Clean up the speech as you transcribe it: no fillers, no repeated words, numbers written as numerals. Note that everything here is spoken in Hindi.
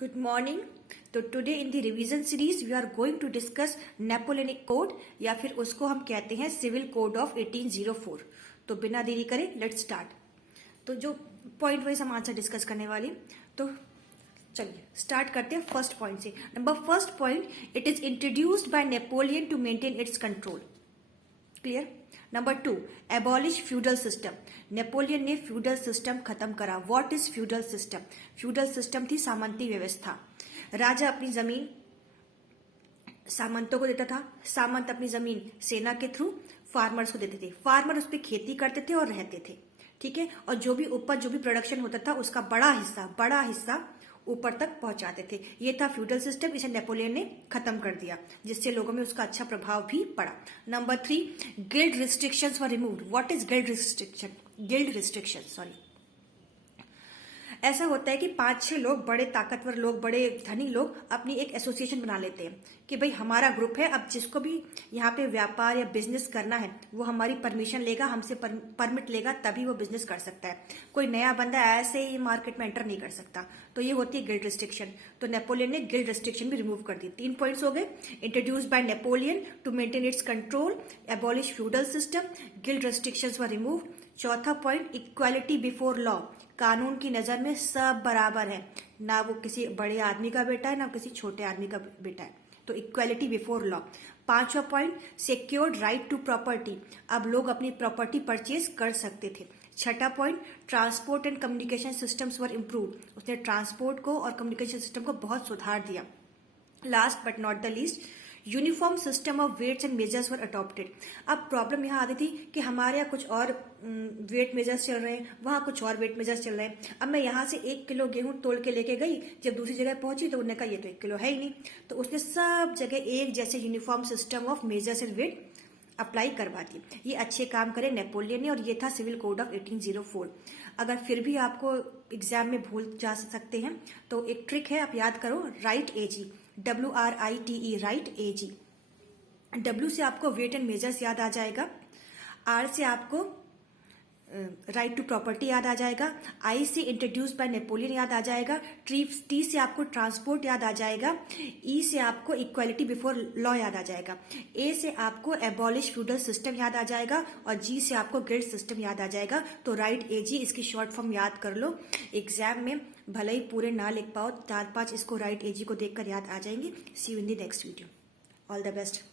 Good morning. तो today in the revision series we are going to discuss Napoleonic code या फिर उसको हम कहते हैं सिविल कोड ऑफ 1804। तो बिना देरी करें लेट्स स्टार्ट। तो जो पॉइंट वाइज हम आंसर डिस्कस करने वाले, तो चलिए स्टार्ट करते हैं फर्स्ट पॉइंट से। Number first point, it is introduced by Napoleon to maintain its control. Clear. Number 2, abolish feudal system. Napoleon ने फ्यूडल सिस्टम खत्म करा। What is feudal system? Feudal system थी सामंती व्यवस्था। राजा अपनी जमीन सामंतों को देता था, सामंत अपनी जमीन सेना के थ्रू फार्मर्स को देते थे, फार्मर उस पर खेती करते थे और रहते थे। ठीक है। और जो भी उपज, जो भी प्रोडक्शन होता था, उसका बड़ा हिस्सा ऊपर तक पहुंचाते थे। ये था फ्यूडल सिस्टम। इसे नेपोलियन ने खत्म कर दिया, जिससे लोगों में उसका अच्छा प्रभाव भी पड़ा। Number 3, guild restrictions were removed. What is guild restriction? Guild restriction, sorry, ऐसा होता है कि 5-6 लोग, बड़े ताकतवर लोग, बड़े धनी लोग अपनी एक एसोसिएशन बना लेते हैं कि भाई हमारा ग्रुप है, अब जिसको भी यहाँ पे व्यापार या बिजनेस करना है वो हमारी परमिशन लेगा, हमसे परमिट लेगा, तभी वो बिजनेस कर सकता है। कोई नया बंदा ऐसे ही मार्केट में एंटर नहीं कर सकता। तो ये होती है गिल्ड रिस्ट्रिक्शन। तो नेपोलियन ने गिल्ड रिस्ट्रिक्शन भी रिमूव कर दी। 3 पॉइंट्स हो गए। Introduced by Napoleon to maintain its control, abolish feudal system, guild restrictions were removed. चौथा पॉइंट, इक्वालिटी बिफोर लॉ। कानून की नजर में सब बराबर है, ना वो किसी बड़े आदमी का बेटा है ना किसी छोटे आदमी का बेटा है। तो इक्वालिटी बिफोर लॉ। 5वां point, secured right to property. अब लोग अपनी प्रॉपर्टी परचेज कर सकते थे। 6वां point, transport and communication systems were improve. उसने ट्रांसपोर्ट को और कम्युनिकेशन सिस्टम को बहुत सुधार दिया। Last but not the least, uniform system of weights and measures were adopted. अब प्रॉब्लम यहाँ आती थी कि हमारे यहाँ कुछ और वेट मेजर्स चल रहे हैं, वहां कुछ और वेट मेजर्स चल रहे हैं। अब मैं यहाँ से 1 किलो गेहूं तोल के लेके गई, जब दूसरी जगह पहुंची तो उन्होंने कहा ये तो 1 किलो है ही नहीं। तो उसने सब जगह एक जैसे uniform system of measures and weight apply करवा दी। ये अच्छे काम करे नेपोलियन ने, और ये था सिविल कोड ऑफ 1804। अगर फिर भी आपको एग्जाम में भूल जा सकते हैं तो एक ट्रिक है, आप याद करो, राइट एजी, WRITE, राइट एजी। W से आपको वेट एंड मेजर्स याद आ जाएगा, R से आपको राइट टू प्रॉपर्टी याद आ जाएगा, I से इंट्रोड्यूस्ड बाय नेपोलियन याद आ जाएगा, T से आपको ट्रांसपोर्ट याद आ जाएगा, E से आपको इक्वालिटी बिफोर लॉ याद आ जाएगा, A से आपको एबॉलिश फ्यूडल सिस्टम याद आ जाएगा, और G से आपको गिल्ड सिस्टम याद आ जाएगा। तो राइट एजी इसकी शॉर्ट फॉर्म याद कर लो। एग्जाम में भले ही पूरे ना लिख पाओ, 4-5 इसको राइट एजी को देखकर याद आ जाएंगे। See you in the next video. All the best.